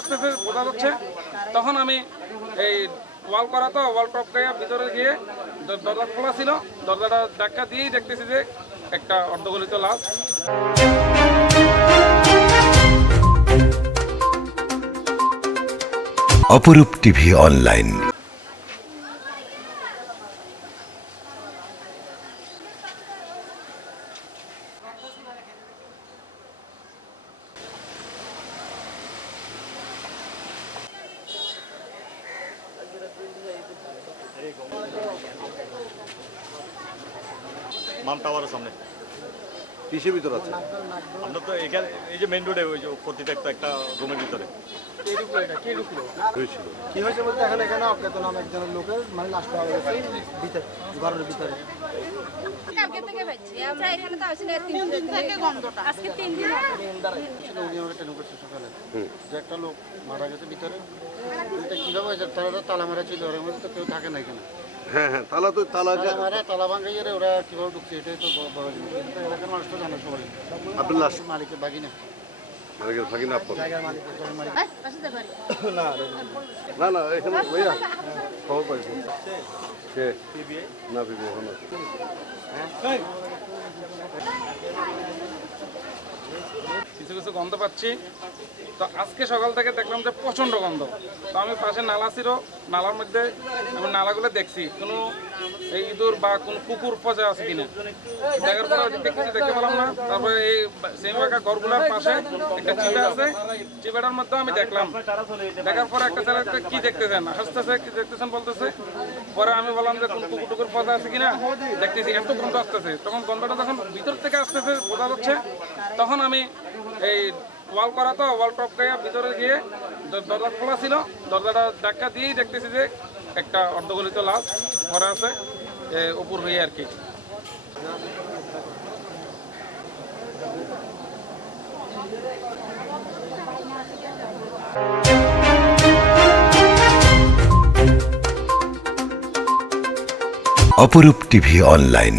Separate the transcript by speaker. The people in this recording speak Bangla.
Speaker 1: আসতেছে, বোঝা যাচ্ছে। তখন আমি এই ওয়াল করা তো, ওয়াল টপ করে ভিতরে গিয়ে দরজা খোলা ছিল। দরজাটা ধাক্কা দিয়েই দেখতেছি যে একটা অর্ধগলিত লাশ।
Speaker 2: অপরূপ টিভি অনলাইন।
Speaker 3: মান টাওয়ারের সামনে।
Speaker 4: কিসের ভিতর আছে?
Speaker 3: আমরা তো এখানে এই যে মেইন রোডে ওই যে প্রতিটা একটা রুমের ভিতরে।
Speaker 5: কি হয়েছে বলতে এখন এখানে অজ্ঞাত নাম একজনের লোকের মানে লাশ পাওয়া গেছে ভিতরে ঘরের ভিতরে।
Speaker 6: কালকে থেকে পাচ্ছি আমরা এখানে তো আসি না তিন দিন থেকে। গন্ধটা আজকে তিন দিন
Speaker 5: উনি আমাকে টেলিফোন করছে সকালে। যে একটা লোক মারা গেছে ভিতরে। এটা কীভাবে হয়েছে? তারা তালা মারা ছিল ওর মধ্যে তো কেউ থাকে না এখানে।
Speaker 4: হ্যাঁ হ্যাঁ তালা তো তালা
Speaker 5: তালা ভাঙাইয়ে ওরা কীভাবে ঢুকছে এটাই তো বড়- বড় এলাকার মানুষ তো জানে সবাই।
Speaker 4: আপনার লাশ
Speaker 5: মালিকের বাকি না
Speaker 4: মারা না আপনার
Speaker 5: জায়গার মালিকের
Speaker 6: বাসাতে পারি।
Speaker 4: না না এখানে ভাইয়া খবর পাইছি কে? না বিবি এখন আছে।
Speaker 1: কিছু কিছু গন্ধ পাচ্ছি। তো আজকে সকাল থেকে দেখলাম যে প্রচণ্ড গন্ধ। তো আমি পাশে নালা ছিল, নালার মধ্যে আমি নালাগুলো দেখছি। কোনো এই ইঁদুর বা কোনো কুকুর পচা আছে কিনা। দেখার পরে ওদিকে কিছু দেখতে পেলাম না। তারপরে এই সেমিবাকা ঘরগুলোর পাশে একটা চিপা আছে। চিপাটার মধ্যে আমি দেখলাম। দেখার পরে একটা ছেলে কি দেখতেছেন? হাসতেছে, কি দেখতেছেন? বলতেছে। পরে আমি বললাম যে, কোন কুকুর টুকুর পচা আছে কিনা? দেখতেছি, এত গন্ধ আসতেছে। তখন গন্ধটা যখন ভিতর থেকে আসতেছে, বোঝা যাচ্ছে। তখন আমি এই ওয়াল করা তো, ওয়াল টপ করে ভিতরে গিয়ে দরজা খোলা ছিল। দরজাটা ধাক্কা দিয়েই দেখতেছি যে একটা অর্ধগলিত লাশ ঘরে আছে উপর হয়ে আর কি।
Speaker 2: অপরূপ টিভি অনলাইন।